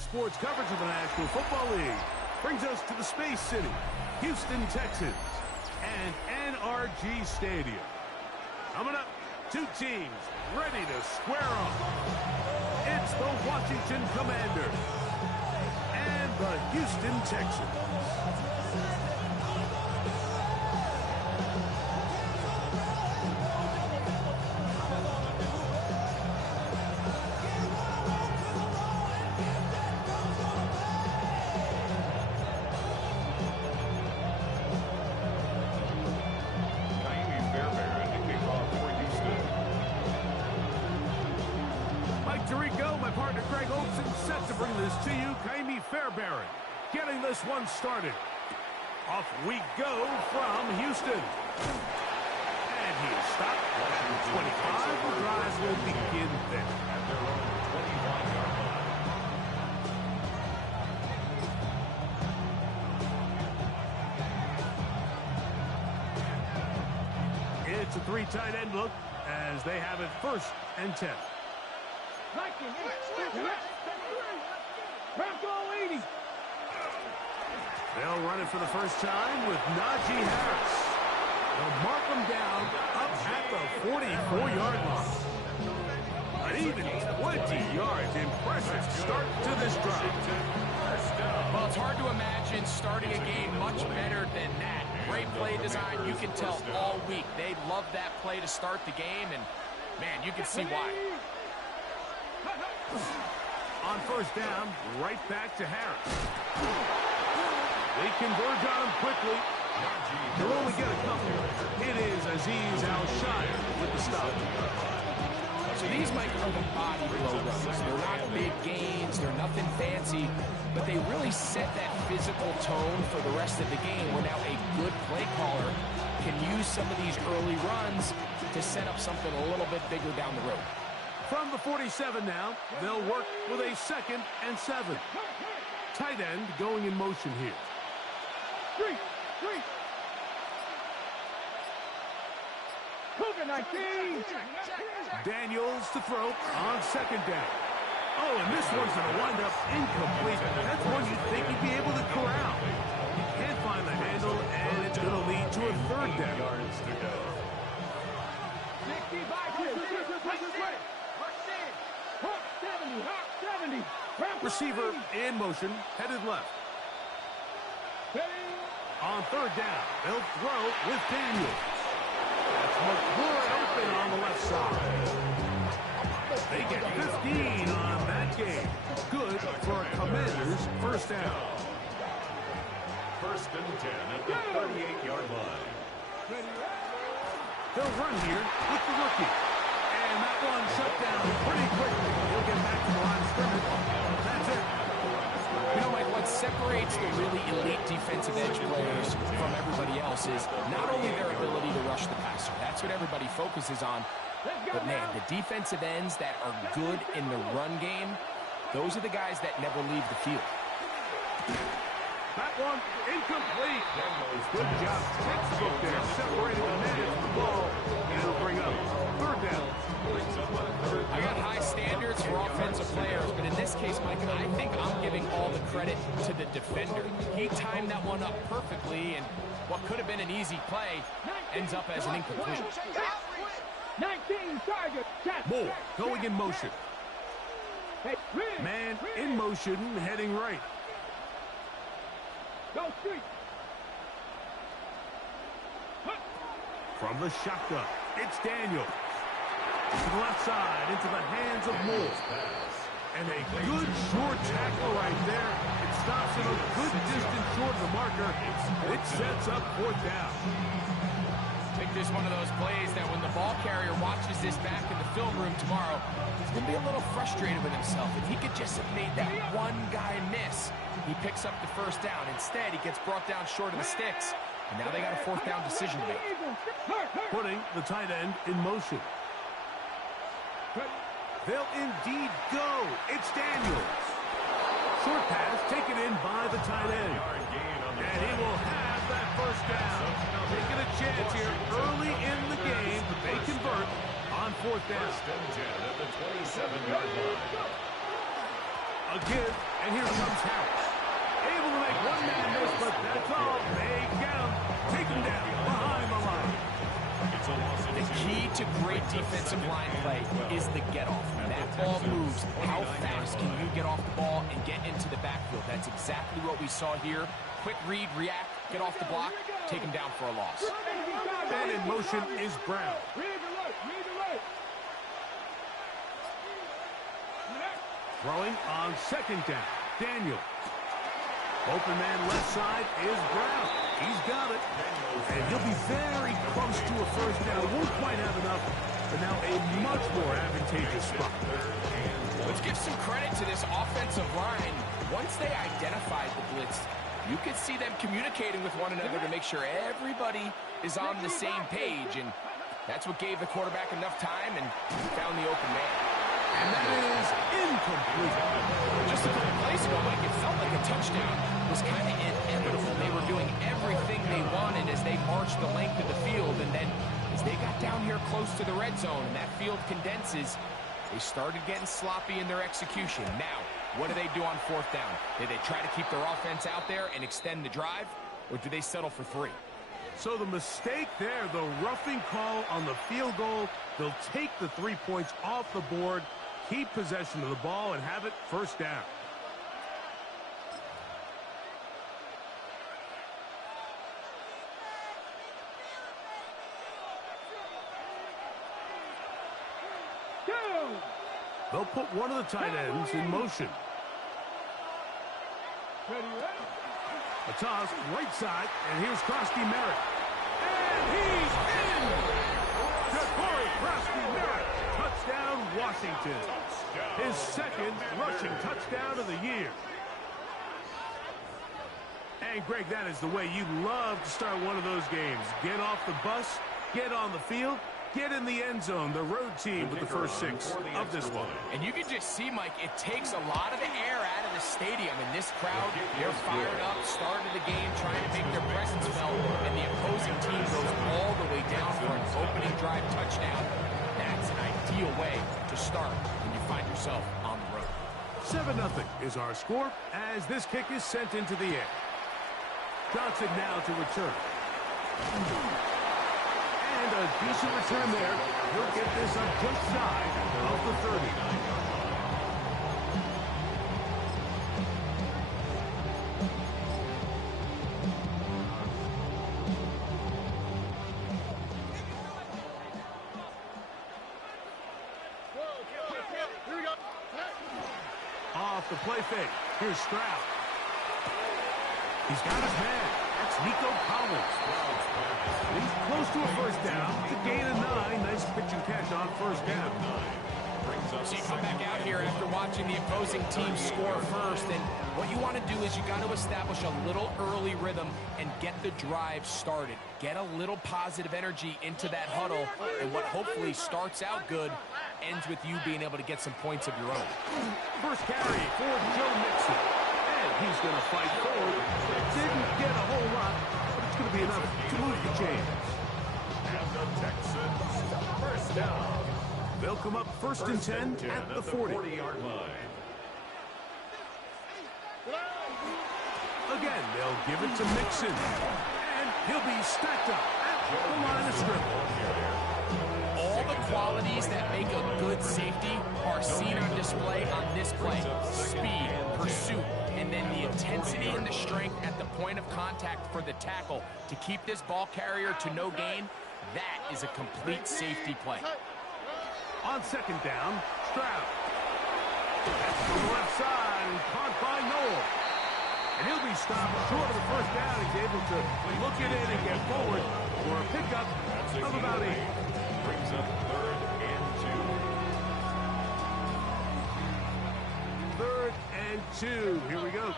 sports coverage of the National Football League brings us to the Space City, Houston, Texas, and NRG Stadium. Coming up, two teams ready to square off. It's the Washington Commanders and the Houston Texans. Set to bring this to you, Ka'imi Fairbairn, getting this one started. Off we go from Houston. And he is stopped. 25, the drive will begin there. At their own 21-yard line. It's a three tight end look as they have it 1st and 10. They'll run it for the first time with Najee Harris. They'll mark him down up at the 44-yard line. An even 20 yards. Impressive start to this drive. Well, it's hard to imagine starting a game much better than that. Great play design. You can tell all week they love that play to start the game, and, man, you can see why. On 1st down, right back to Harris. They converge on him quickly. They'll only get a couple. It is Azeez Al-Shaair with the stop. So these might call them body blow runs. They're not big gains. They're nothing fancy. But they really set that physical tone for the rest of the game where now a good play caller can use some of these early runs to set up something a little bit bigger down the road. From the 47 now, they'll work with a 2nd and 7. Tight end going in motion here. Three. COVID-19. Daniels to throw on 2nd down. Oh, and this one's going to wind up incomplete. That's one you'd think he'd be able to corral. He can't find the handle, and it's going to lead to a 3rd down. Yards to go. 70. Receiver in motion, headed left. On 3rd down, they'll throw with Daniels. That's McLaurin open on the left side. They get 15 on that game. Good for a Commanders 1st down. 1st and 10 at the 38-yard line. They'll run here with the rookie. And that one shut down pretty quickly. He'll get back to the line of scrimmage. That's it. You know, Mike, what separates the really elite defensive edge players from everybody else is not only their ability to rush the passer. That's what everybody focuses on. But, man, the defensive ends that are good in the run game, those are the guys that never leave the field. That one incomplete. Good job. Textbook there. Separating the man from the ball. And it'll bring up 3rd down. I got high standards for offensive players, but in this case, Mike, I think I'm giving all the credit to the defender. He timed that one up perfectly, and what could have been an easy play ends up as an incomplete. 19 target. Moore going in motion. Man in motion, heading right. Go street. From the shotgun, it's Daniels. To the left side, into the hands of Moore. And a good short tackle right there. It stops him a good distance short of the marker. It sets up 4th down. I think this is one of those plays that when the ball carrier watches this back in the film room tomorrow, he's going to be a little frustrated with himself. If he could just have made that one guy miss, he picks up the 1st down. Instead, he gets brought down short of the sticks. And now they got a 4th down decision to make. Putting the tight end in motion. They'll indeed go. It's Daniels. Short pass taken in by the tight end. And he will have that 1st down. Taking a chance here early in the game, but they convert on 4th down. 1st and 10 at the 27-yard line. A give, and here comes Harris. Able to make one man miss, but that's all. They get him. Take him down behind the line. The key to great defensive line play is the get-off. When that ball moves, how fast can you get off the ball and get into the backfield? That's exactly what we saw here. Quick read, react, get off the block, take him down for a loss. And in motion is Brown. Throwing on second down. Daniel. Open man left side is Brown. He's got it. And he'll be very close to a first down. Won't quite have enough, but now a much more advantageous spot. Let's give some credit to this offensive line. Once they identified the blitz, you could see them communicating with one another to make sure everybody is on the same page. And that's what gave the quarterback enough time and found the open man. And that is incomplete. Just a couple plays ago, Mike, it felt like a touchdown was kind of inevitable. They were doing everything they wanted as they marched the length of the field. And then as they got down here close to the red zone and that field condenses, they started getting sloppy in their execution. Now, what do they do on fourth down? Do they try to keep their offense out there and extend the drive, or do they settle for 3? So the mistake there, the roughing call on the field goal, they'll take the 3 points off the board, keep possession of the ball, and have it first down. They'll put one of the tight ends in motion. A toss, right side, and here's Krusty Merritt. And he's in! Ja'Cory Krusty Merritt, touchdown Washington. His second rushing touchdown of the year. And Greg, that is the way you love to start one of those games. Get off the bus, get on the field, get in the end zone. The road team with the first 6 of this one. And you can just see, Mike, it takes a lot of the air out of the stadium. And this crowd, they're fired up, starting the game, trying to make their presence felt. And the opposing team goes all the way down for an opening drive touchdown. That's an ideal way to start when you find yourself on the road. 7-0 is our score as this kick is sent into the air. Johnson now to return. And a decent return there. He'll get this up just shy of the 30. Off the play fake. Here's Stroud. He's got his man. That's Nico Collins. He's close to a first down. It's a gain of 9. Nice pitch and catch on first down. So you come back out here after watching the opposing team score first, and what you want to do is you got to establish a little early rhythm and get the drive started. Get a little positive energy into that huddle, and what hopefully starts out good ends with you being able to get some points of your own. First carry for Joe Mixon. And he's going to fight forward. Didn't get a whole lot, but it's going to be enough to move the chains. And the Texans first down. They'll come up first and 10 at the 40-yard line. Again, they'll give it to Mixon. And he'll be stacked up at the line of scrimmage. All the qualities that make a good safety are seen on display on this play. Speed, pursuit, and then the intensity and the strength at the point of contact for the tackle to keep this ball carrier to no gain. That is a complete safety play. On second down, Stroud. That's from the left side and caught by Noel. And he'll be stopped short of the first down. He's able to look it in and get forward for a pickup of about 8. Brings up 3rd and 2. 3rd and 2. Here we go.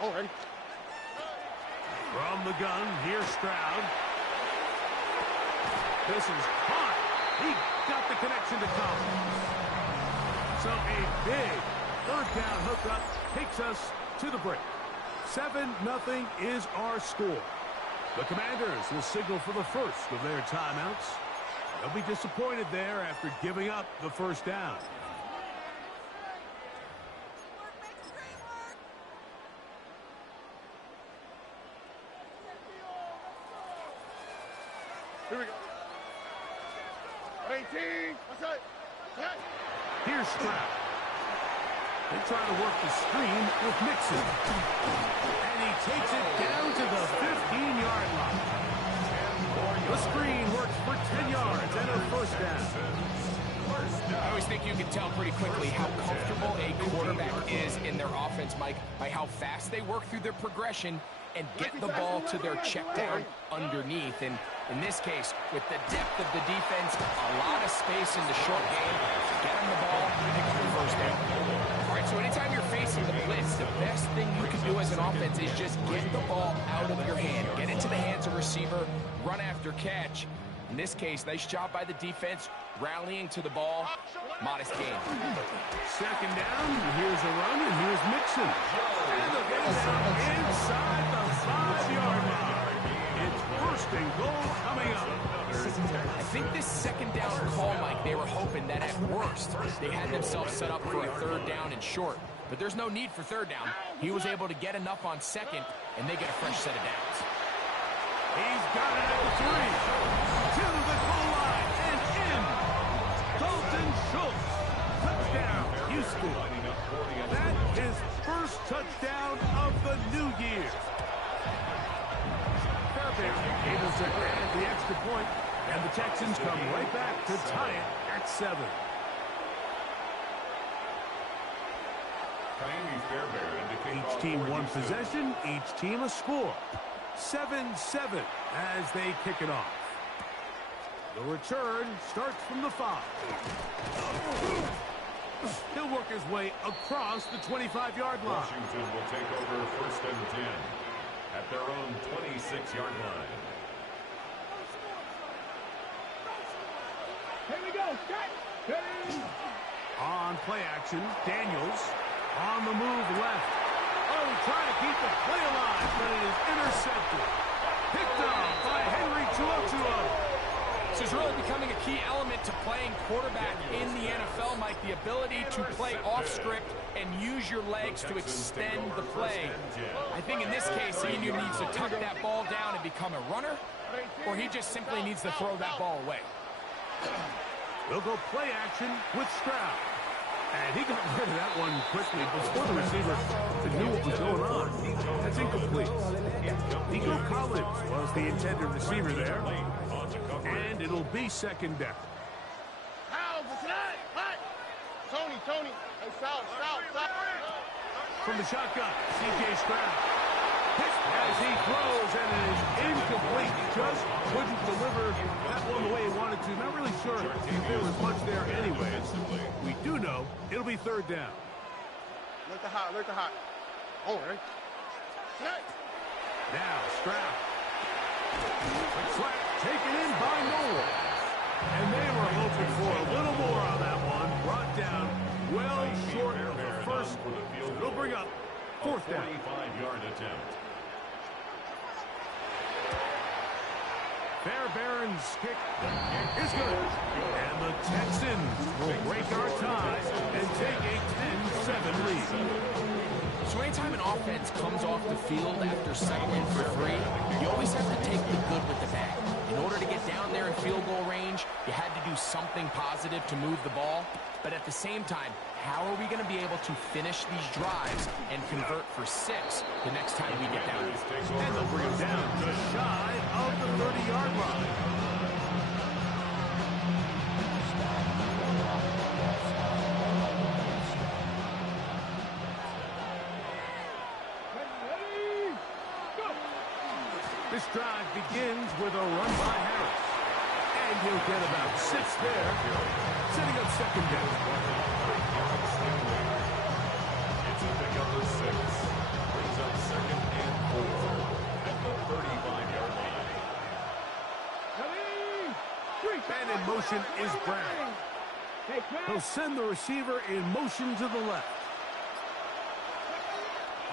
Already. From the gun, here's Stroud. This is hot. He got the connection to Collins. So a big 3rd down hookup takes us to the break. 7-0 is our score. The Commanders will signal for the first of their timeouts. They'll be disappointed there after giving up the first down. Here we go. 18. That's it. Here's Stroud. They try to work the screen with Mixon. And he takes it down to the 15-yard line. The screen works for 10 yards and a first down. I always think you can tell pretty quickly how comfortable a quarterback is in their offense, Mike, by how fast they work through their progression and get the ball to their check down underneath. And in this case, with the depth of the defense, a lot of space in the short game, get them the ball, pick up the first down. All right, so anytime you're facing the blitz, the best thing you can do as an offense is just get the ball out of your hand, get into the hands of receiver, run after catch. In this case, nice job by the defense, rallying to the ball. Modest gain. Second down, here's a run, and here's Mixon. And they'll get it down inside the 5-yard line. It's first and goal coming up. I think this second down call, Mike, they were hoping that at worst, they had themselves set up for a third down and short. But there's no need for third down. He was able to get enough on second, and they get a fresh set of downs. He's got it at the 3. To the goal line and in. Dalton Schultz. Touchdown, Houston. That is first touchdown of the new year. Fairbairn able to add the extra point, and the Texans come right back to tie it at 7. Each team one possession, each team a score. 7-7 as they kick it off. The return starts from the 5. He'll work his way across the 25-yard line. Washington will take over first and 10 at their own 26-yard line. Here we go. Ready. On play action, Daniels on the move left. Oh, trying to keep the play alive, but it is intercepted. Picked up by Henry To'oTo'o. This is really becoming a key element to playing quarterback in the NFL, Mike. The ability to play off script and use your legs to extend the play. I think in this case, he either needs to tuck that ball down and become a runner, or he just simply needs to throw that ball away. They'll go play action with Stroud. And he got rid of that one quickly before the receiver knew what was going on. That's incomplete. Nico Collins was the intended receiver there. And it'll be second down. Tony. Hey, South. From the shotgun, C.J. Stroud. As he throws, and it is incomplete. Just couldn't deliver that one the way he wanted to. Not really sure if there was much there anyways. We do know it'll be third down. Look the hot. Oh, right. Now, Stroud. Flat taken in by Noel. And they were hoping for a little more on that one. Brought down well short of the first. So it'll bring up fourth down. 45-yard attempt. Fairbairn's kick is good. And the Texans will break our tie and take a 10-7 lead. So anytime an offense comes off the field after settling for 3, you always have to take the good with the bad. In order to get down there in field goal range, you had to do something positive to move the ball. But at the same time, how are we going to be able to finish these drives and convert for 6 the next time we get down there? And they'll bring him down just shy of the 30-yard line. Ready. Go. This drive begins with a run by Harris. And he'll get about 6 there, setting up second down. It's a pick up of 6. Brings up second and 4 at the 35-yard line. Ready. 3. And in motion is Brown. Hey, He'll send the receiver in motion to the left.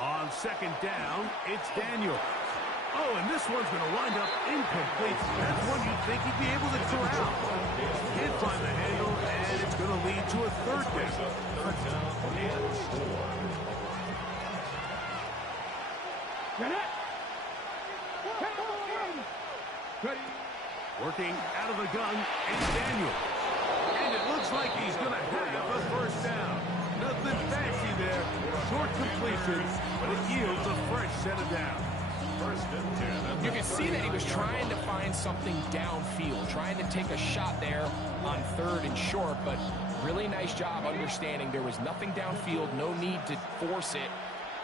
On second down, it's Daniel. Oh, and this one's going to wind up incomplete. That's one you'd think he'd be able to corral. Can't find the handle, and it's going to lead to a third down. Ready. Working out of the gun is Daniel. And it looks like he's going to have a first down. Nothing fancy there. Short completion, but it yields a fresh set of downs. First and 10. You can see that he was trying to find something downfield, trying to take a shot there on 3rd and short, but really nice job understanding there was nothing downfield, no need to force it.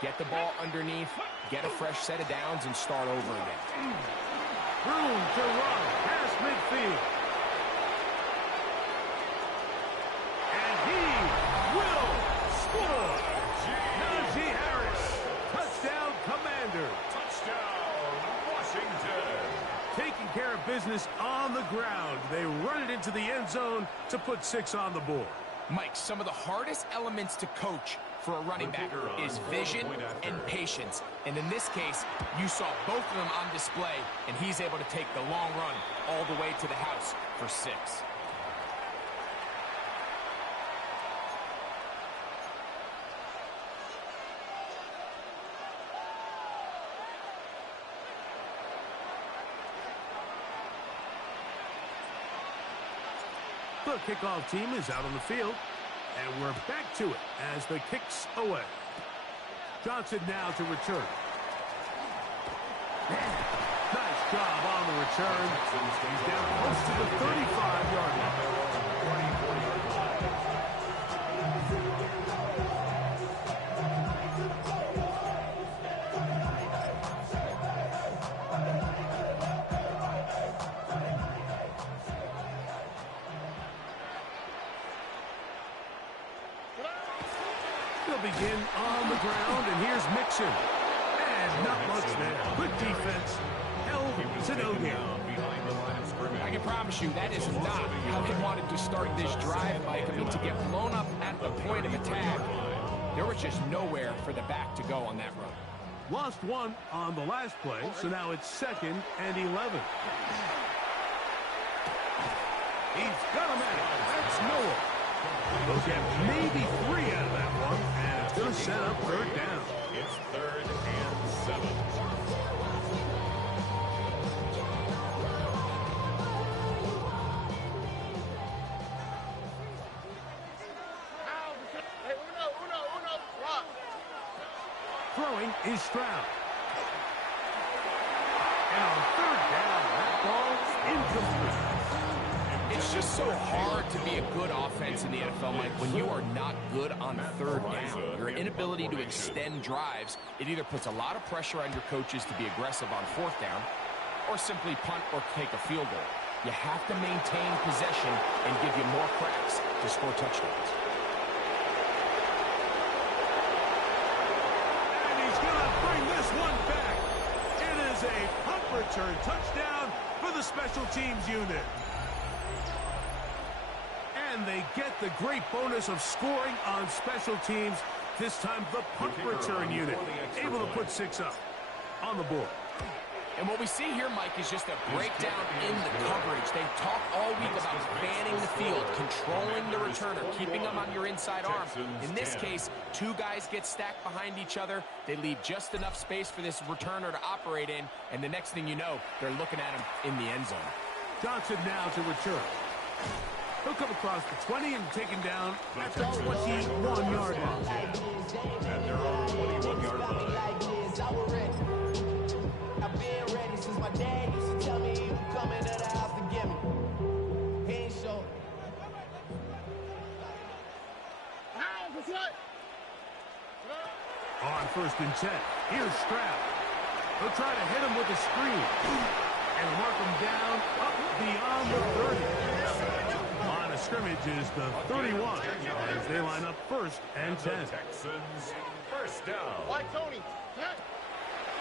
Get the ball underneath, get a fresh set of downs, and start over again. Room to run past midfield. And he will score. Najee Harris, touchdown Commander. Touchdown, Washington. Taking care of business on the ground. They run it into the end zone to put 6 on the board. Mike, some of the hardest elements to coach for a running back is vision and patience. And in this case, you saw both of them on display, and he's able to take the long run all the way to the house for 6. The kickoff team is out on the field, and we're back to it as the kick's away. Johnson now to return. Nice job on the return. He's down close to the 35-yard line. They'll begin on the ground, and here's Mixon. And not much there. Good defense. Held to no gain. I can promise you that is not how they wanted to start this drive, Mike. I mean, to get blown up at the point of attack, there was just nowhere for the back to go on that run. Lost 1 on the last play, so now it's 2nd and 11. He's got him at it. That's Noah. They'll get maybe 3 out of that one, and it's going to set up 3rd down. It's 3rd and 7. Throwing is Stroud. And on 3rd down, that ball's incomplete. It's just so hard to be a good offense in the NFL, Mike, when you are not good on 3rd down. Your inability to extend drives, it either puts a lot of pressure on your coaches to be aggressive on 4th down or simply punt or take a field goal. You have to maintain possession and give you more cracks to score touchdowns. And he's going to bring this one back. It is a punt return touchdown for the special teams unit. And they get the great bonus of scoring on special teams. This time the punt return unit able to put 6 up on the board. And what we see here, Mike, is just a breakdown in the coverage. They talk all week about fanning the field, controlling the returner, keeping them on your inside arm. In this case, 2 guys get stacked behind each other. They leave just enough space for this returner to operate in, and the next thing you know, they're looking at him in the end zone. Johnson now to return. He'll come across the 20 and take him down at the 21-yard line. At their own 21-yard line. I've been ready since my dad used to tell me he would come into the house to get me. He ain't sure. On 1st and 10, here's Stroud. He'll try to hit him with a screen and mark him down up beyond the 30. Line of scrimmage is the 31 as they line up 1st and 10. Texans, first down. Why, Tony?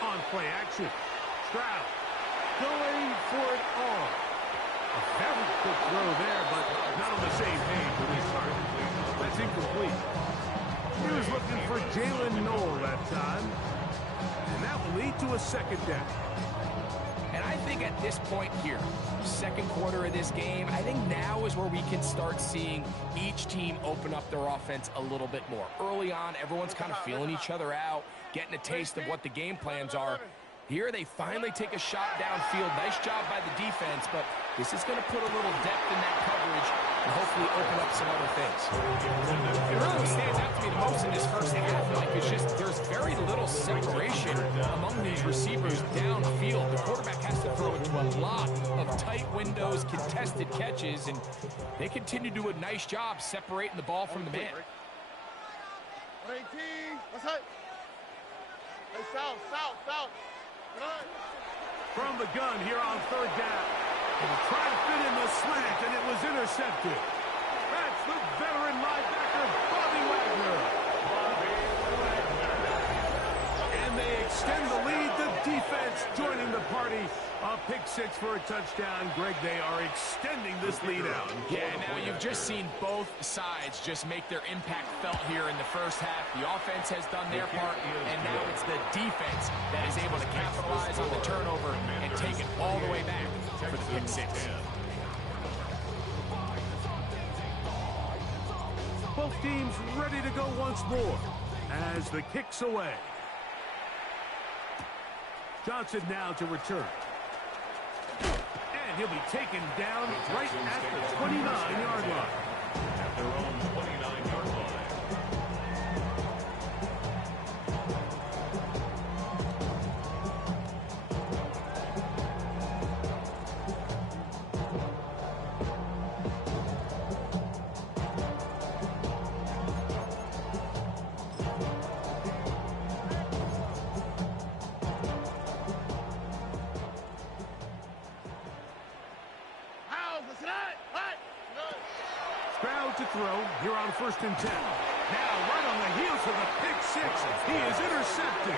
On play action, Stroud going for it all. A very quick throw there, but not on the same page with his target. That's incomplete. He was looking for Jalen Noel that time, and that will lead to a 2nd down. And I think at this point here, 2nd quarter of this game, I think now is where we can start seeing each team open up their offense a little bit more. Early on, everyone's kind of feeling each other out, getting a taste of what the game plans are. Here they finally take a shot downfield. Nice job by the defense, but this is going to put a little depth in that coverage and hopefully open up some other things. Really what stands out to me the most in this first half, Mike, is just there's very little separation among these receivers downfield. The quarterback has to throw into a lot of tight windows, contested catches, and they continue to do a nice job separating the ball from the man. 18. What's that? Hey, south. From the gun here on third down. And trying to fit in the slant, and it was intercepted. That's the veteran linebacker, Bobby Wagner. And they extend the lead. The defense joining the party. A pick six for a touchdown. Greg, they are extending this lead out. Yeah, now you've just seen both sides just make their impact felt here in the first half. The offense has done their part, and now it's the defense that is able to capitalize on the turnover and take it all the way back for the pick six. Both teams ready to go once more as the kick's away. Johnson now to return. And he'll be taken down right at the 29-yard line. At their own 29-yard line. Stroud to throw here on 1st and 10. Now right on the heels of the pick six. He is intercepted.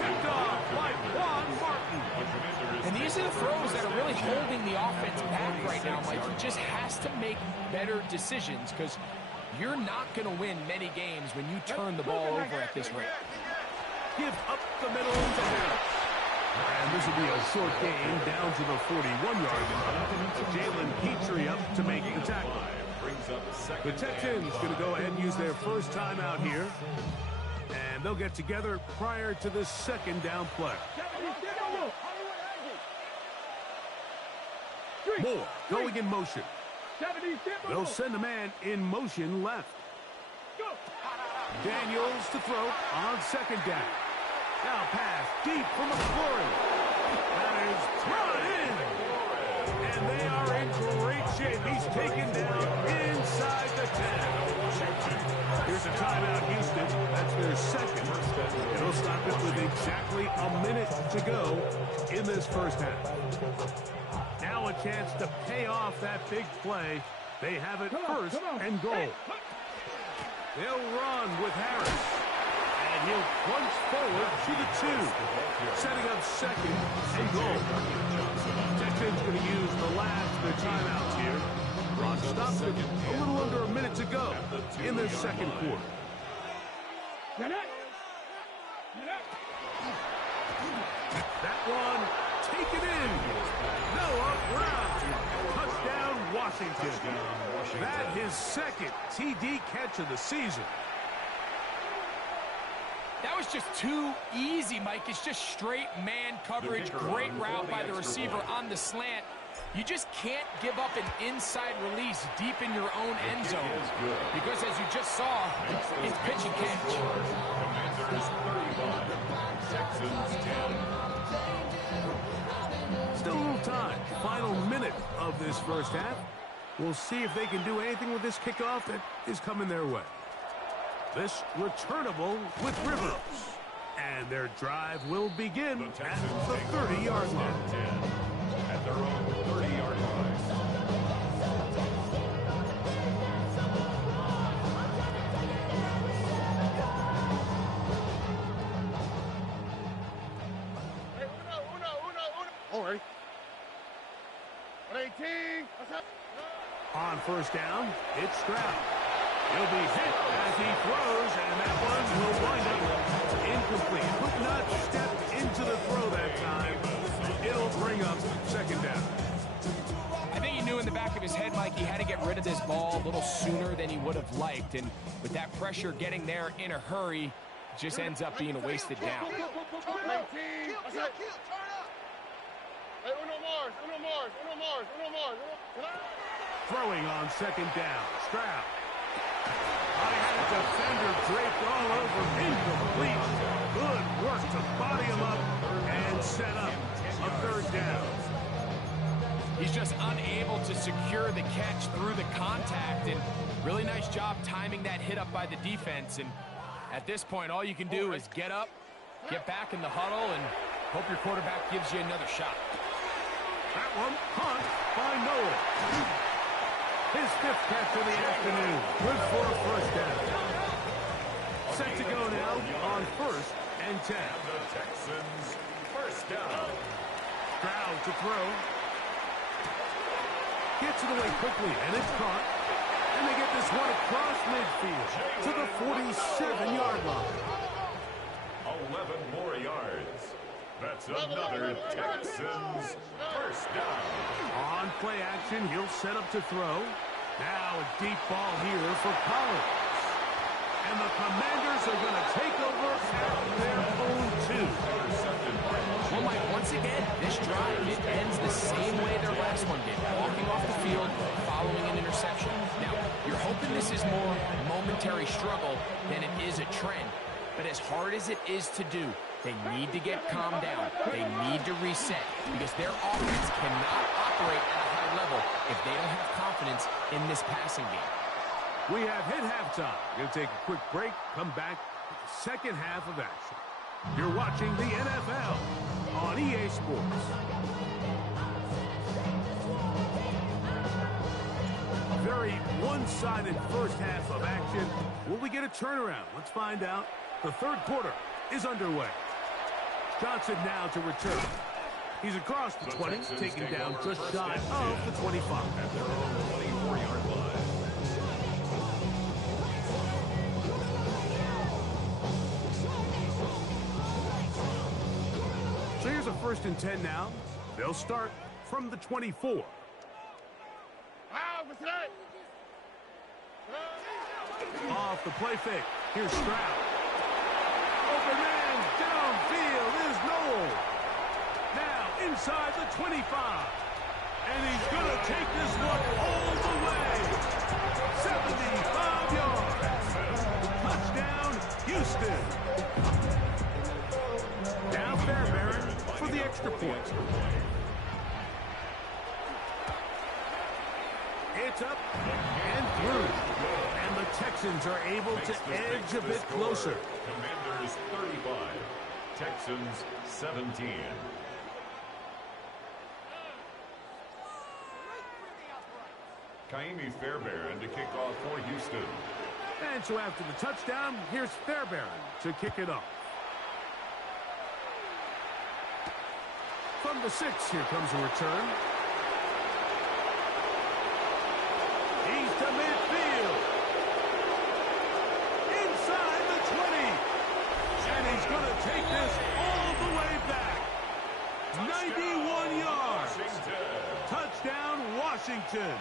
Picked off by Juan Martin. And these are the throws that are really holding the offense back right now, Mike. He just has to make better decisions because you're not going to win many games when you turn the ball over at this rate. Give up the middle to Harris. And this will be a short gain down to the 41-yard line. Jalen Petrie up to make the tackle. The Texans going to go ahead and use their first timeout here. And they'll get together prior to the second down play. Moore going in motion. They'll send a man in motion left. Daniels to throw on 2nd down. Now pass deep from McLaurin. That is thrown in. And they are in great shape. He's taken down inside the 10. Here's a timeout, Houston. That's their second. It'll stop it with exactly a minute to go in this first half. Now a chance to pay off that big play. They have it first and goal. They'll run with Harris. And he'll plunge forward to the 2. Setting up 2nd and goal. Texans going to use the last of their timeouts here. Ross stopped it a little under a minute to go in the second quarter. That one taken in. Noah Brown. Touchdown, Washington. That his second TD catch of the season. That was just too easy, Mike. It's just straight man coverage. Great route by the receiver on the slant. You just can't give up an inside release deep in your own end zone. Because as you just saw, it's pitch and catch. Commanders 35, Texans 10. Still a little time. Final minute of this first half. We'll see if they can do anything with this kickoff that is coming their way. This returnable with Rivers. And their drive will begin at the 30-yard line. At their own 30-yard line. Hey, uno. All right. 118. On 1st down, it's Stroud. He'll be hit as he throws, and that one will wind up incomplete. Could not step into the throw that time. It'll bring up 2nd down. I think he knew in the back of his head, Mike, he had to get rid of this ball a little sooner than he would have liked. And with that pressure getting there in a hurry, it just ends up being a wasted down. Hey, Uno Mars, Uno Mars, Uno Mars, Uno Mars. Throwing on second down. Stroud. I had a defender draped all over. Incomplete. Good work to body him up and set up a third down. He's just unable to secure the catch through the contact, and really nice job timing that hit up by the defense. And at this point, all you can do is get up, get back in the huddle, and hope your quarterback gives you another shot. That one, Hunt by Noah. His fifth catch of the afternoon. Good for a first down. Set to go now on 1st and 10. The Texans first down. Stroud to throw. Gets it away quickly, and it's caught. And they get this one across midfield to the 47-yard line. 11 more yards. That's another Texans first down. On play action, he'll set up to throw. Now a deep ball here for Collins. And the Commanders are going to take over at their own 2. Well, Mike, once again, this drive, it ends the same way their last one did. Walking off the field, following an interception. Now, you're hoping this is more momentary struggle than it is a trend. But as hard as it is to do, they need to get calmed down. They need to reset because their offense cannot operate at a high level if they don't have confidence in this passing game. We have hit halftime. We're going to take a quick break, come back with the second half of action. You're watching the NFL on EA Sports. A very one-sided first half of action. Will we get a turnaround? Let's find out. The third quarter is underway. Johnson now to return. He's across the 20, taken down just shy of the 25. At their own 24-yard line. So here's a 1st and 10 now. They'll start from the 24. Off the play fake. Here's Stroud. Open man downfield is Noel. Now inside the 25. And he's going to take this one all the way. 75 yards. Touchdown, Houston. Now Fairbairn for the extra point. It's up and through. And the Texans are able to edge a bit closer. Commanders 35, Texans 17. Kaimi Fairbairn to kick off for Houston. And so after the touchdown, here's Fairbairn to kick it off. From the 6, here comes a return. He's to midfield. Inside the 20. And he's going to take this all the way back. 91 yards. Touchdown, Washington.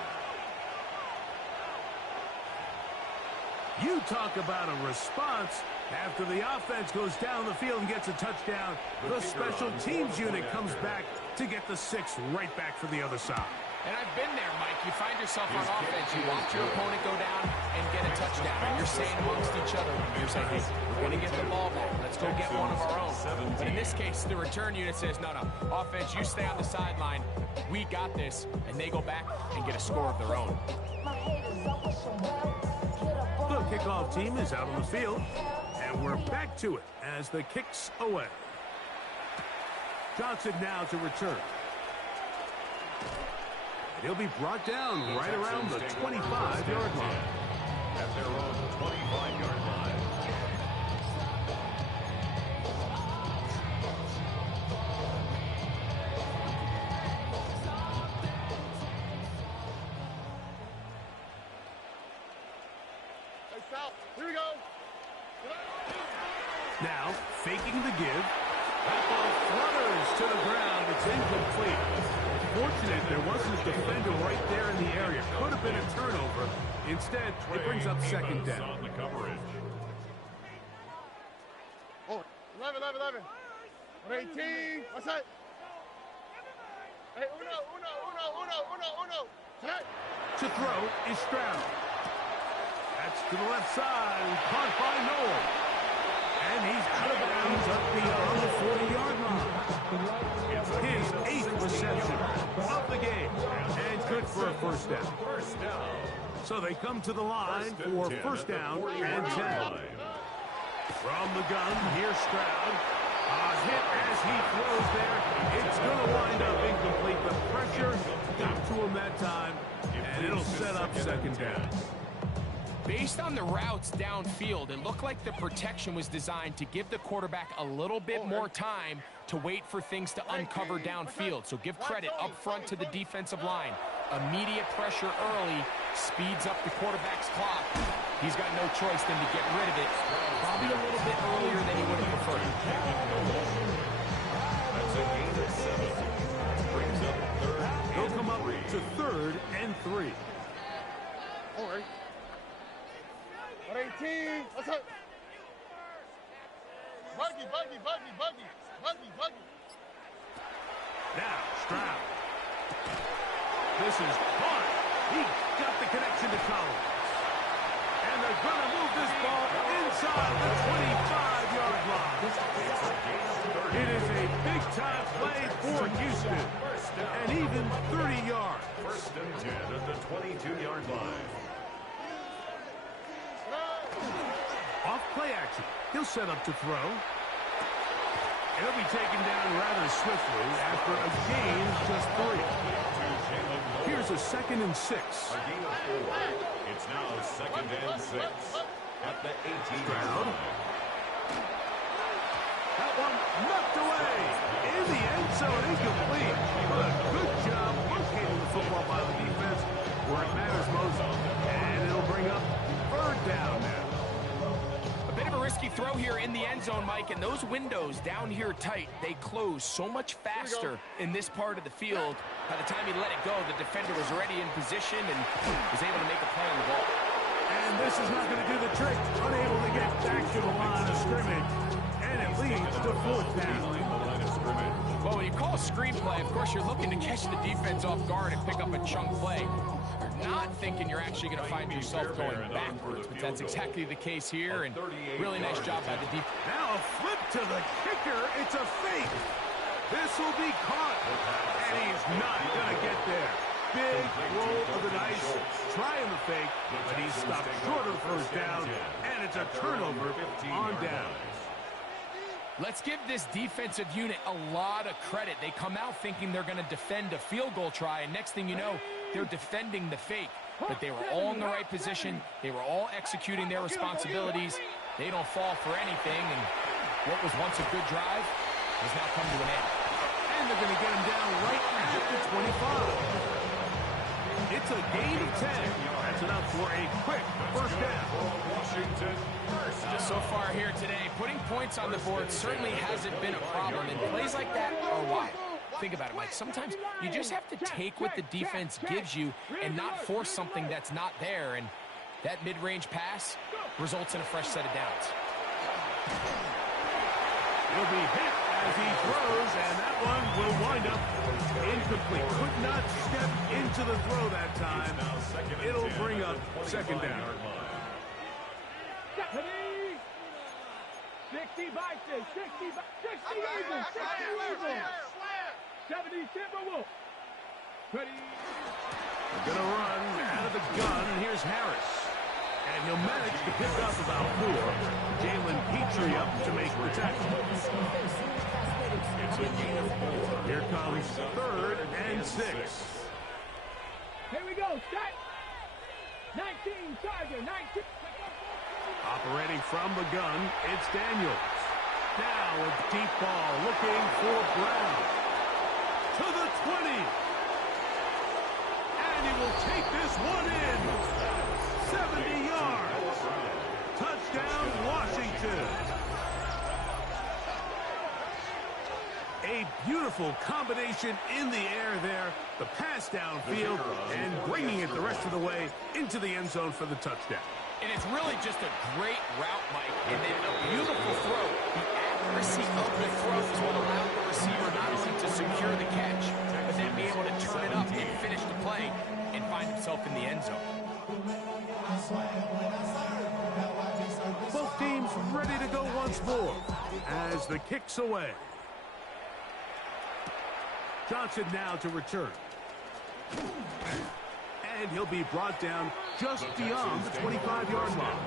You talk about a response. After the offense goes down the field and gets a touchdown, the special teams unit comes back to get the 6 right back for the other side. And I've been there, Mike. You find yourself on offense. You watch your opponent go down and get a touchdown. And you're saying amongst each other, you're saying, hey, we're going to get the ball back. Let's go get one of our own. But in this case, the return unit says, no, offense, you stay on the sideline. We got this. And they go back and get a score of their own. The kickoff team is out on the field. And we're back to it as the kick's away. Johnson now to return. He'll be brought down right around the 25-yard line. At their own 25-yard line. Hey, Sal, here we go. Now, faking the give. That ball flutters to the ground. It's incomplete. Fortunate there wasn't a defender right there in the area. Could have been a turnover. Instead, it brings up second down. On the coverage. Oh, 11. 18. What's that? Hey, uno. Tonight. To throw is Stroud. That's to the left side, caught by Noel. And he's out of bounds up beyond the 40-yard line. His 8th reception of the game, and good for a first down. So they come to the line for first down and 10. From the gun, here's Stroud. A hit as he throws there. It's going to wind up incomplete. The pressure got to him that time, and it'll set up second down. Based on the routes downfield, it looked like the protection was designed to give the quarterback a little bit more time to wait for things to uncover downfield. So give credit up front to the defensive line. Immediate pressure early speeds up the quarterback's clock. He's got no choice than to get rid of it, probably a little bit earlier than he would have preferred. That's a gain of 7. Brings up third and They'll come up to 3rd and 3. All right. 18. What's up? Buggy. Now, Stroud. This is caught. He got the connection to Collins. And they're going to move this ball inside the 25-yard line. It is a big-time play for Houston. And even 30 yards. First and 10 at the 22-yard line. Off play action. He'll set up to throw. He'll be taken down rather swiftly after a gain of just 3. Here's a 2nd and 6. A gain of 4. It's now 2nd and 6 at the 18-yard line. That one knocked away in the end zone, incomplete. But a good job locating the football by the defense where it matters most. And it'll bring up 3rd down now. Bit of a risky throw here in the end zone, Mike, and those windows down here tight, they close so much faster in this part of the field. By the time he let it go, the defender was already in position and was able to make a play on the ball. And this is not going to do the trick. Unable to get back to the line of scrimmage. And it leads to 4th down. Well, when you call a screenplay, of course, you're looking to catch the defense off guard and pick up a chunk play. You're not thinking you're actually going to find yourself going backwards, but that's exactly the case here, and really nice job by the defense. Now a flip to the kicker. It's a fake. This will be caught. And he's not going to get there. Big roll of the dice. Trying the fake, but he's stopped short of first down, and it's a turnover on down. Let's give this defensive unit a lot of credit. They come out thinking they're going to defend a field goal try, and next thing you know, they're defending the fake. But they were all in the right position. They were all executing their responsibilities. They don't fall for anything, and what was once a good drive has now come to an end. And they're going to get him down right at the 25. It's a gain of 10. That's enough for a quick first down. Washington first. Just so far here today, putting points on the board certainly hasn't been a problem, and plays like that are why. Think about it, Mike. Sometimes you just have to take what the defense gives you and not force something that's not there, and that mid-range pass results in a fresh set of downs. He'll be hit as he throws, and that one will wind up incomplete. Could not step into the throw that time. It'll bring up second down. 60 Vikings, 60 Eagles, 60 Eagles, 70 Timberwolves. Ready? They're going to run out of the gun, and here's Harris. And he'll manage to pick up about 4. Jalen Petrie up to make the tackle. It's a gain of 4. Here comes 3rd and 6. Here we go, set. 19, Tiger, 19. Operating from the gun, it's Daniels. Now a deep ball looking for Brown. To the 20. And he will take this one in. 70 yards. Touchdown, Washington. A beautiful combination in the air there. The pass downfield and bringing it the rest of the way into the end zone for the touchdown. And it's really just a great route, Mike, and then a beautiful throw. The accuracy of the throw is what allows once more as the kick's away. Johnson now to return. And he'll be brought down just beyond the 25-yard line.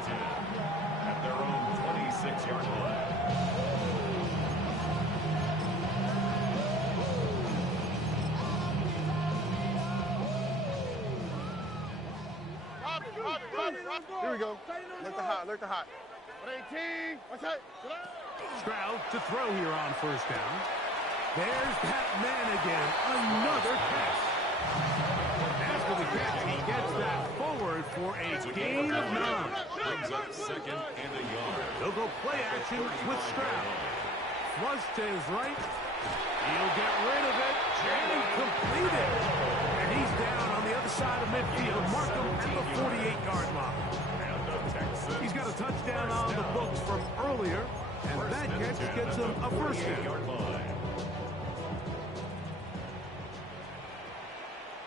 At their own 26-yard line. Here we go. Look the hot, look the hot. 18. What's that? Stroud to throw here on first down. There's that man again. Another catch. After the catch, he gets that forward for a gain of 9. Brings up second and a yard. They'll go play action with Stroud. Flush to his right. He'll get rid of it and complete it. And he's down on the other side of midfield. Mark him at the 48-yard line. He's got a touchdown on the books from earlier, and that catch gets him a first down.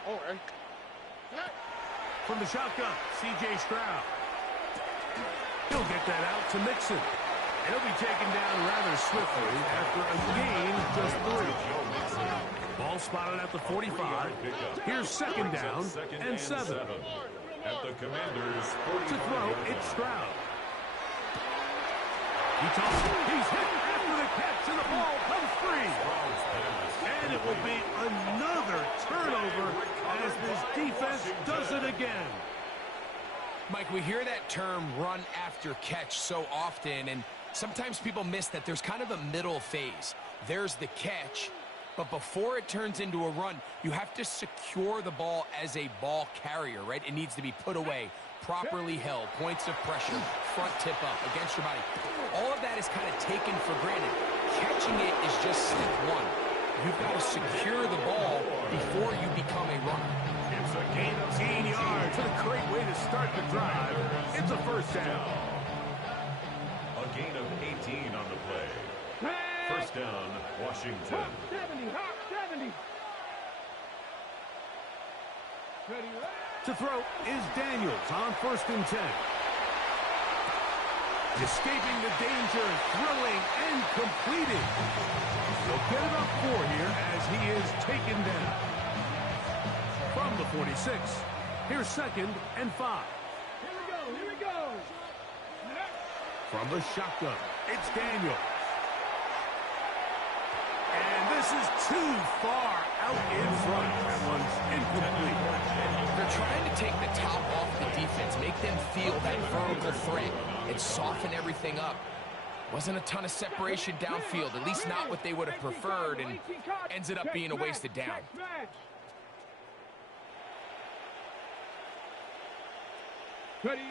All right. From the shotgun, C.J. Stroud. He'll get that out to Mixon. He'll be taken down rather swiftly after a gain of just 3. Ball spotted at the 45. Here's second down and 7. At the Commanders' 45. To throw, it's Stroud. He tosses it. He's hit after the catch, and the ball comes free. And it will be another turnover as this defense does it again. Mike, we hear that term run after catch so often, and sometimes people miss that there's kind of a middle phase. There's the catch, but before it turns into a run, you have to secure the ball as a ball carrier, right? It needs to be put away, properly held, points of pressure, front tip up against your body. All of that is kind of taken for granted. Catching it is just step 1. You've got to secure the ball before you become a runner. It's a gain of 10 yards. What a great way to start the drive. It's a first down. A gain of 18 on the play. First down, Washington. 70, hot 70. Ready, To throw is Daniels on first and 10. Escaping the danger, throwing, and completing. He'll get it up 4 here as he is taken down. From the 46, here's second and 5. Here we go, here we go. From the shotgun, it's Daniels. And this is too far out in front. That one's incomplete. They're trying to take the top off the defense, make them feel that vertical threat, and soften everything up. Wasn't a ton of separation downfield, at least not what they would have preferred, and ends it up being a wasted down. Ready.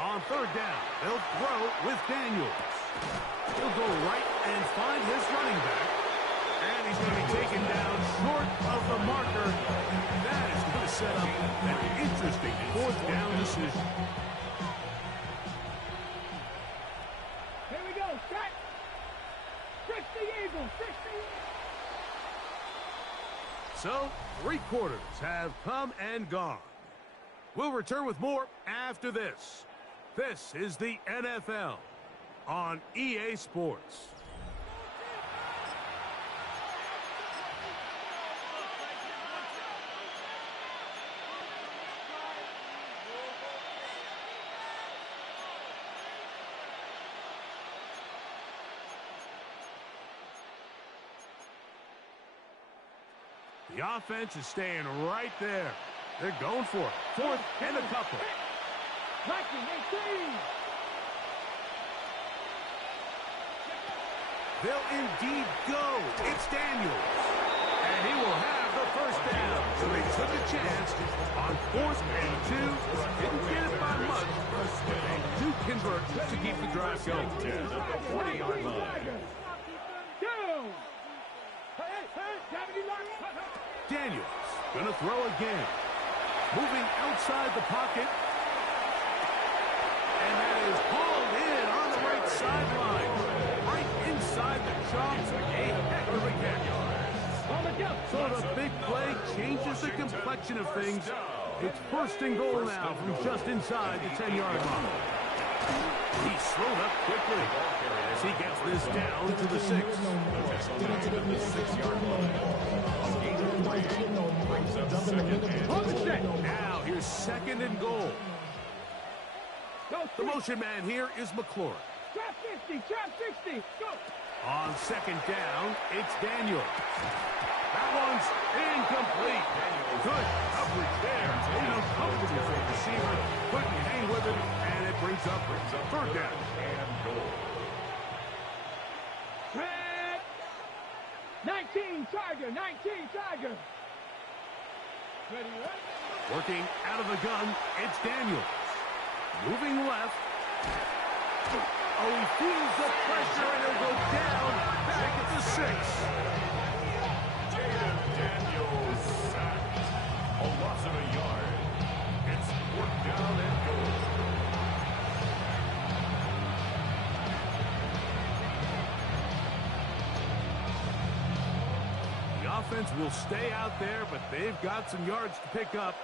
On third down, they'll throw with Daniels. He'll go right and find his running back. And he's going to be taken down short of the marker. That is going to set up an interesting fourth down decision. Here we go, set. 60 Eagles, 60 Eagles. So, 3 quarters have come and gone. We'll return with more after this. This is the NFL on EA Sports. The offense is staying right there. They're going for it. 4th and a couple. Blocking, 18. They'll indeed go. It's Daniels. And he will have the first down. So they took a chance on 4th and 2. Didn't get it by much. But they do convert to keep the drive going. 40-yard line. Daniels gonna throw again. Moving outside the pocket. And that is hauled in on the right sideline. Right inside the chalk. A heck of a catch. So the big play changes the complexion of things. It's first and goal now from just inside the 10-yard line. He slowed up quickly. as he gets this down to the 6. At the 6-yard line. A gain of 3 brings up second and Now here's second and goal. The motion man here is McLaurin. Trap 50, trap 60, go! On second down, it's Daniels. That one's incomplete. Good coverage there. Made him comfortable for the receiver. Couldn't hang with him, and it brings up third down. and goal. Trap 19, Tiger, 19, Tiger. Ready, right? Working out of the gun, it's Daniels. Moving left. Oh, he feels the pressure, and he'll go down back at the 6. Jaden Daniels sacked. A loss of a yard. It's fourth down and goal. The offense will stay out there, but they've got some yards to pick up.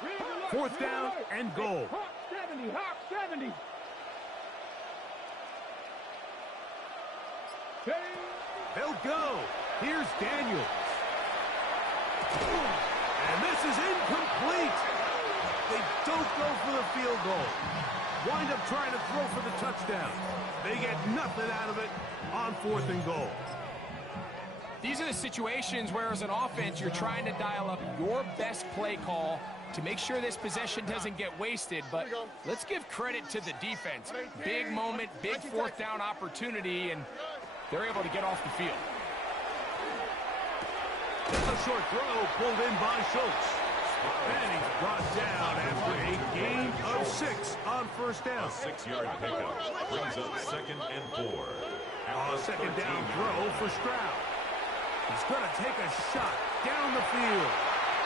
Fourth down and goal. Hawk 70, Hawk 70. Ready? They'll go. Here's Daniels. And this is incomplete. They don't go for the field goal. Wind up trying to throw for the touchdown. They get nothing out of it on fourth and goal. These are the situations where, as an offense, you're trying to dial up your best play call to make sure this possession doesn't get wasted. But let's give credit to the defense. Big moment, big fourth down opportunity, and they're able to get off the field. A short throw pulled in by Schultz. And he's brought down after a gain of 6 on first down. A 6-yard pickup brings up second and 4. A second down throw for Stroud. He's going to take a shot down the field.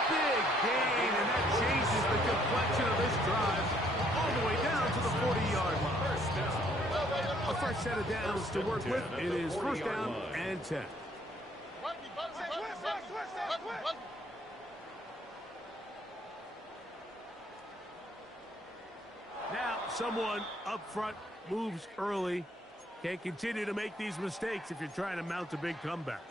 Big gain, and that changes the complexion of this drive all the way down to the 40-yard line. A fresh set of downs to work with. It is first down and 10. Now, someone up front moves early. Can't continue to make these mistakes if you're trying to mount a big comeback.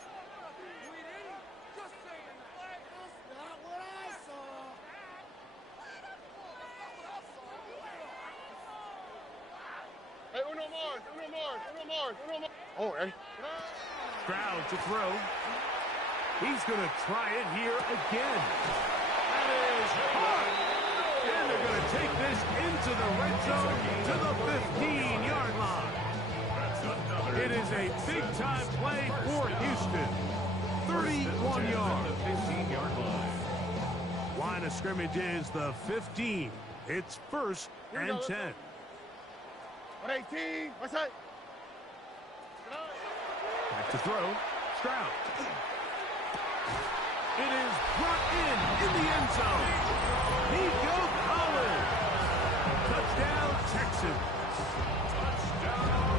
Oh, hey. Stroud to throw. He's going to try it here again. That is hard. And they're going to take this into the red zone to the 15-yard line. It is a big-time play for Houston. 31 yards. 15-yard line. Line of scrimmage is the 15. It's first and 10. 118. What's that? Back to throw. Stroud. It is brought in the end zone. Nico Collins. Touchdown, Texans. Touchdown,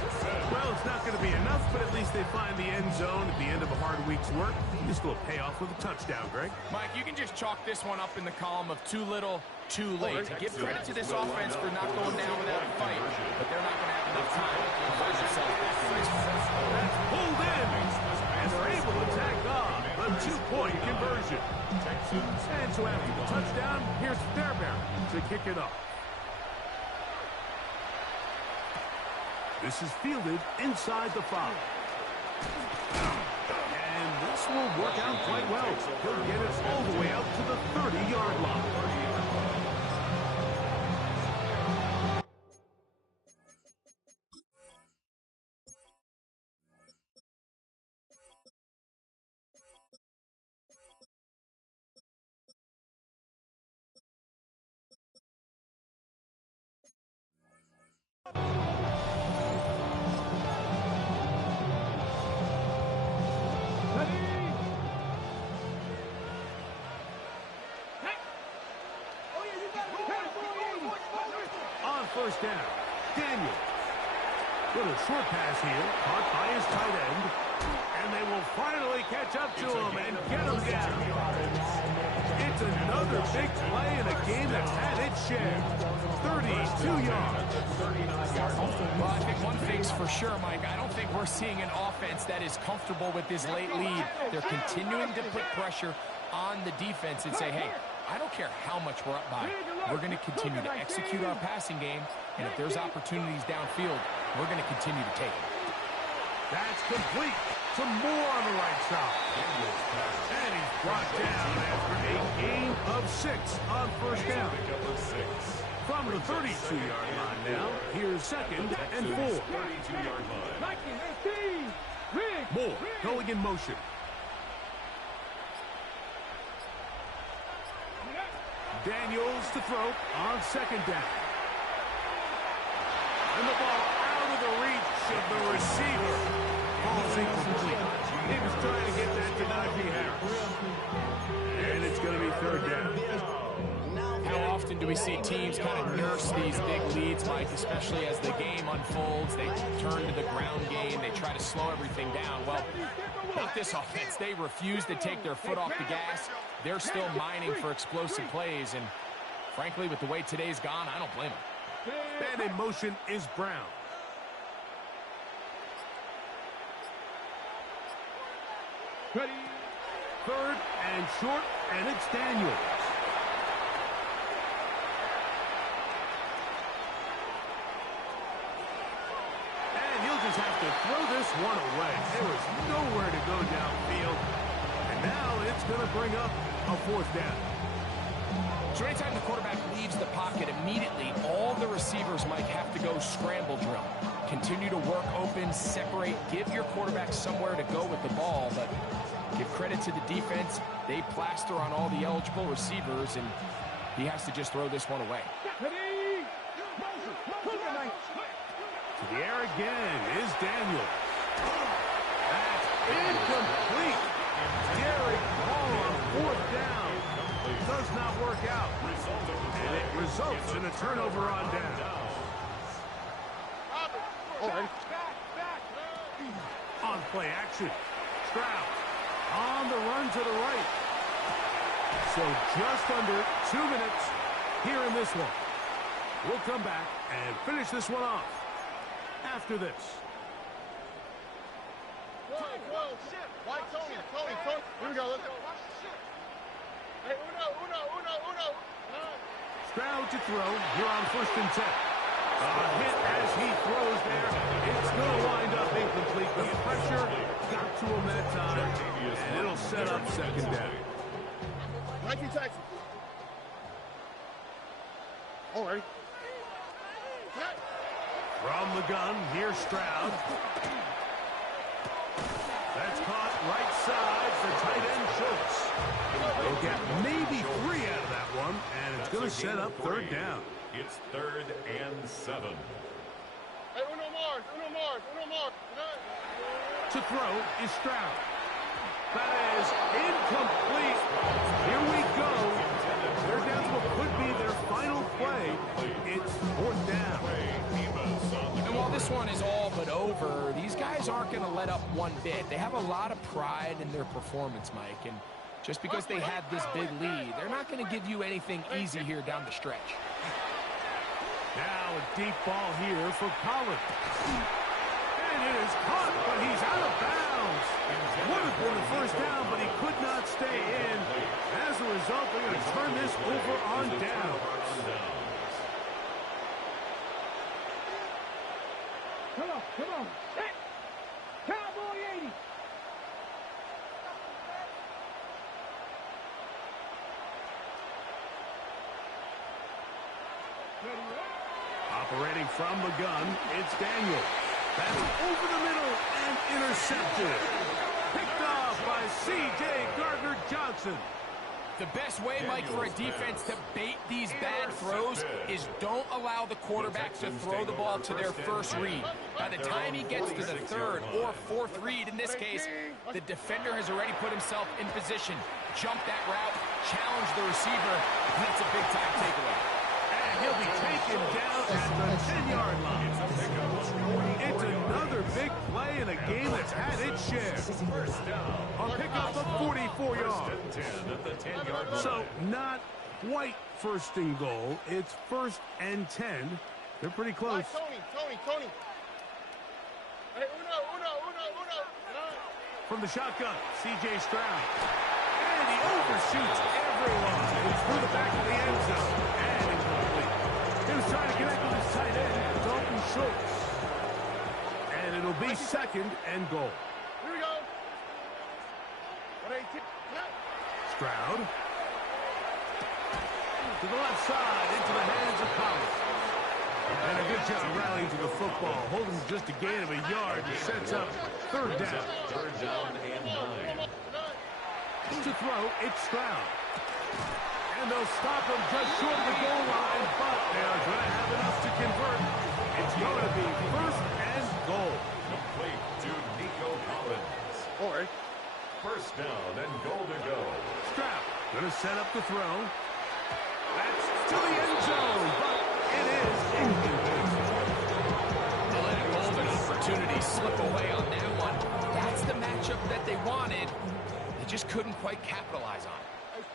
Texans. Well, it's not going to be enough, but at least they find the end zone at the end of a hard week's work. Just a little payoff with a touchdown, Greg. Mike, you can just chalk this one up in the column of too little, too late. Give credit to this offense for not going down without a fight, but they're not going to have enough time to find themselves back in this one. That's pulled in, and they're able to tack on a 2-point conversion. And so after the touchdown, here's Fairbairn to kick it off. This is fielded inside the 5. And this will work out quite well. He'll get it all the way out to the 30-yard line. First down. Daniel. Little short pass here, caught by his tight end. And they will finally catch up to him and get him down. It's another big play in a game that's had its share. 32 yards. Well, I think one thing's for sure, Mike. I don't think like we're seeing an offense that is comfortable with this late lead. They're continuing to put pressure on the defense and say, hey, I don't care how much we're up by. We're going to continue to execute our passing game, and if there's opportunities downfield, we're going to continue to take them. That's complete. Some more on the right side. And he's brought down after a gain of 6 on first down. From the 32-yard line now, here's 2nd and 4. 32-yard line. Moore going in motion. Daniels to throw on 2nd down. And the ball out of the reach of the receiver. Ball's incomplete. He was trying to get that to Najee Harris. And it's going to be 3rd down. How often do we see teams kind of nurse these big leads, Mike, especially as the game unfolds? They turn to the ground game. They try to slow everything down. Well, not this offense. They refuse to take their foot off the gas. They're still mining for explosive plays. And frankly, with the way today's gone, I don't blame them. And in motion is Brown. Ready. 3rd and short, and it's Daniels. And he'll just have to throw this one away. There was nowhere to go downfield. And now it's going to bring up a 4th down. So anytime the quarterback leaves the pocket, immediately all the receivers might have to go scramble drill. Continue to work open, separate, give your quarterback somewhere to go with the ball, but give credit to the defense. They plaster on all the eligible receivers, and he has to just throw this one away. To the air again is Daniel. That's incomplete. Derek Hall on 4th down. Does not work out. And it results in a turnover on down. On play action. Stroud on the run to the right. So just under 2 minutes here in this one. We'll come back and finish this one off after this. White Tony. Here we go. Let's go. Hey, Uno. Stroud to throw here on 1st and 10. A hit as he throws there. It's going to wind up incomplete, but the pressure got to him that time, and it'll set up 2nd down. Nike Texas. All right. From the gun, here's Stroud. That's caught right side for tight end Schultz. They'll get maybe 3 out of that one, and it's going to set up 3rd down. It's 3rd and 7. Hey, Uno Mars. To throw is Stroud. That is incomplete. Here we go. They're down to what could be their final play. It's 4th down. And while this one is all but over, these guys aren't going to let up one bit. They have a lot of pride in their performance, Mike, and just because they had this big lead, they're not going to give you anything easy here down the stretch. Now a deep ball here for Collins. And it is caught, but he's out of bounds. Would have been the 1st down, but he could not stay in. As a result, they're going to turn this over on down. Come on. Set. Cowboy 80. Operating from the gun, it's Daniel. That's over the middle and intercepted. Picked off by C.J. Gardner-Johnson. The best way, Mike, for a defense to bait these bad throws is don't allow the quarterback to throw the ball to their first read. By the time he gets to the 3rd or 4th read, in this case, the defender has already put himself in position. Jump that route, challenge the receiver, and that's a big-time takeaway. And he'll be taken down at the 10-yard line. It's another big play in a game that's had its share. A pickup of 44 yards. So not quite 1st and goal. It's 1st and 10. They're pretty close. Tony. Hey, uno. From the shotgun, C.J. Stroud. And he overshoots everyone. He's through the back of the end zone. And incomplete. He was trying to connect with his tight end, Dalton Schultz. And it'll be 2nd and goal. Here we go. 118. Stroud. To the left side, into the hands of Collins. And a good job rallying to the football, holding just a gain of a yard, sets up 3rd down. 3rd down and 9. To throw, it's Stroud. And they'll stop him just short of the goal line, but they are going to have enough to convert. It's going to be 1st and goal. Complete to Nico Collins. Or 1st down and goal to go. Stroud going to set up the throw. That's to the end zone, but it is incomplete. They let a golden opportunity slip away on that one. That's the matchup that they wanted. They just couldn't quite capitalize on it.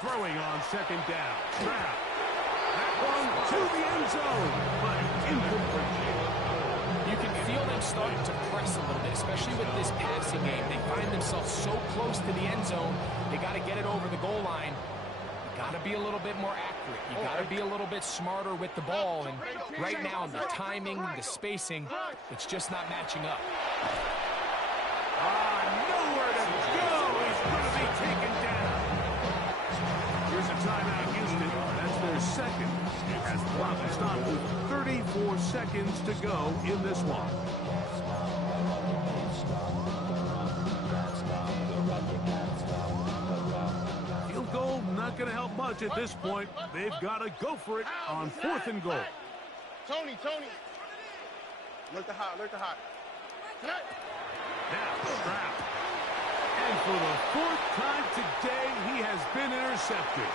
Throwing on 2nd down. Stroud. That one to the end zone, but incomplete. You can feel them starting to press a little bit, especially with this passing game. They find themselves so close to the end zone, they got to get it over the goal line. You got to be a little bit more accurate. You got to be a little bit smarter with the ball. And right now, the timing, the spacing, it's just not matching up. Nowhere to go. He's going to be taken down. Here's a timeout, Houston. That's their 2nd. As the clock is stopped with 34 seconds to go in this one. Field goal not going to help much at this point. They've got to go for it on 4th and goal. Tony. Alert the hot. Now, Stroud. And for the 4th time today, he has been intercepted.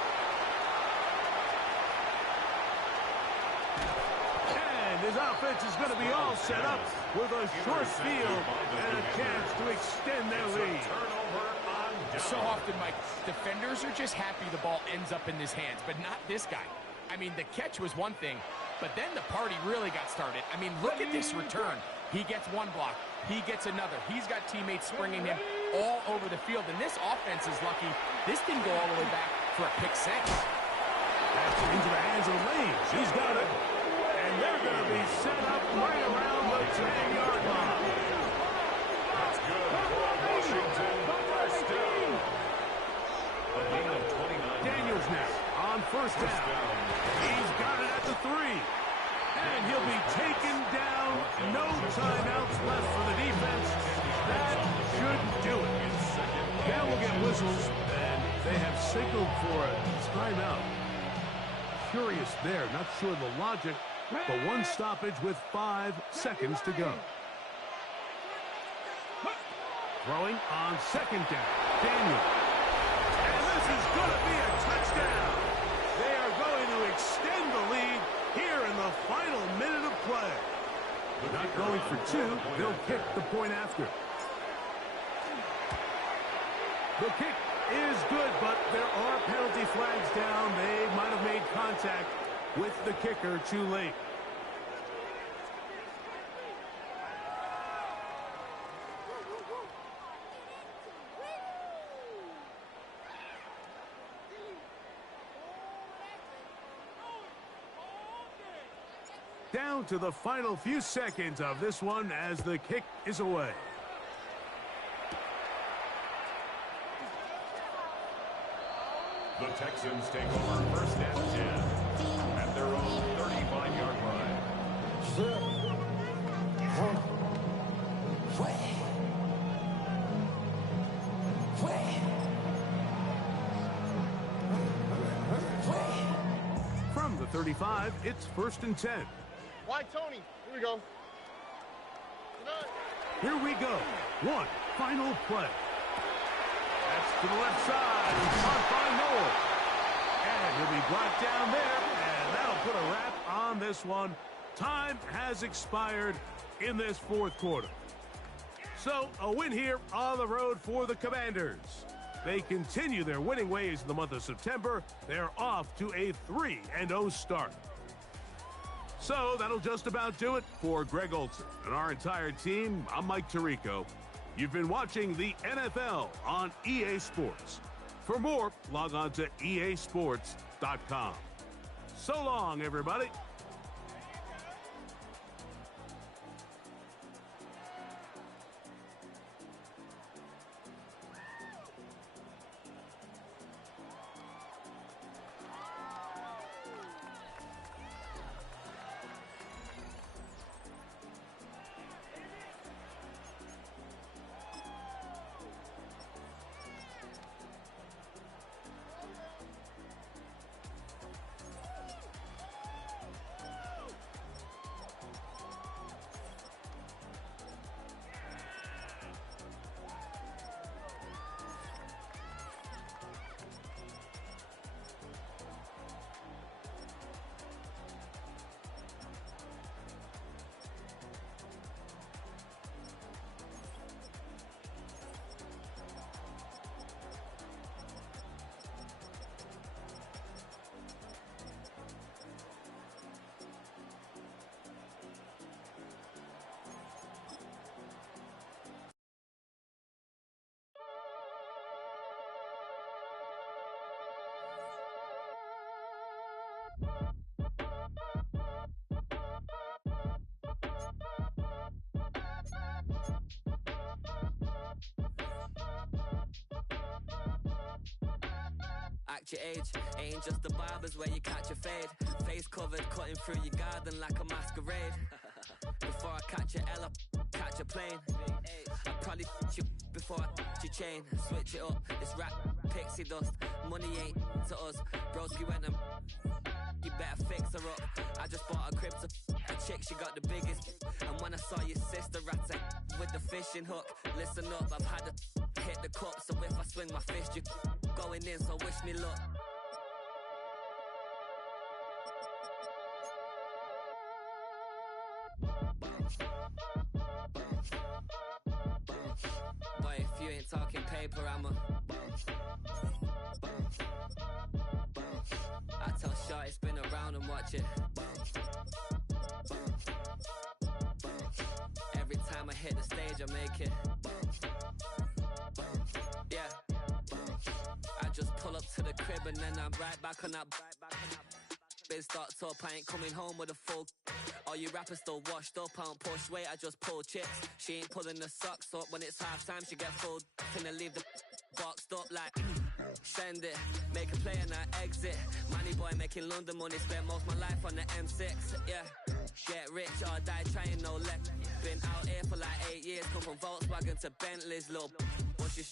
And his offense is going to be all set up with a short field and a chance to extend their lead. Turnover on down. So often, Mike, defenders are just happy the ball ends up in his hands, but not this guy. I mean, the catch was one thing, but then the party really got started. I mean, look at this return. He gets one block. He gets another. He's got teammates springing him all over the field, and this offense is lucky. This didn't go all the way back for a pick 6. That's into the hands of Lane. She's got it. And they're going to be set up right around the 10-yard line. That's good for Washington. 1st down. A gain of 29. Daniels now on 1st down. He's got it at the 3. And he'll be taken down. No timeouts left for the defense. That should do it. Now we'll get whistles, and they have signaled for a timeout. Curious there. Not sure the logic, but one stoppage with 5 seconds to go. Throwing on 2nd down. Daniel. And this is going to be a touchdown. They are going to extend the lead here in the final minute of play. Not going for 2. They'll kick the point after. The kick is good, but there are penalty flags down. They might have made contact with the kicker too late. Down to the final few seconds of this one as the kick is away. The Texans take over 1st and 10 at their own 35-yard line. From the 35, it's 1st and 10. Why, Tony? Here we go. Here we go. One final play. That's to the left side. Caught by Noel. And he'll be brought down there. And that'll put a wrap on this one. Time has expired in this 4th quarter. So a win here on the road for the Commanders. They continue their winning ways in the month of September. They're off to a 3-0 start. So that'll just about do it for Greg Olson and our entire team. I'm Mike Tirico. You've been watching the NFL on EA Sports. For more, log on to easports.com. So long, everybody. Act your age, ain't just the barbers where you catch a fade. Face covered, cutting through your garden like a masquerade. Before I catch a L, I catch a plane. I probably you before I your chain. Switch it up, this rap pixie dust. Money ain't to us, broski went and you better fix her up. I just bought a crib to a chick, she got the biggest. And when I saw your sister rat with the fishing hook, listen up, I've had to hit the cup. So if I swing my fist, you going in, so wish me luck. Boy, if you ain't talking paper, I'm a I tell Shorty spin around and watch it. Every time I hit the stage, I make it. Yeah. I just pull up to the crib and then I'm right back on that. Been starts up, I ain't coming home with a full. All you rappers still washed up, I don't push weight, I just pull chips. She ain't pulling the socks up when it's half time, she get full. Finna leave the boxed up like send it, make a play and I exit. Money boy making London money, spent most of my life on the M6. Yeah, get rich or die trying, no let. Been out here for like 8 years, come from Volkswagen to Bentley's, little. What's your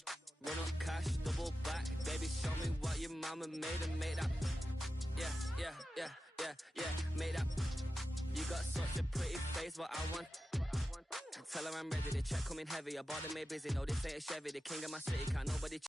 run up cash, double back. Baby, show me what your mama made and make that. Yeah, make that. You got such a pretty face, what I want. Tell her I'm ready, the check coming heavy. I bought the May busy, no this ain't a Chevy. The king of my city, can't nobody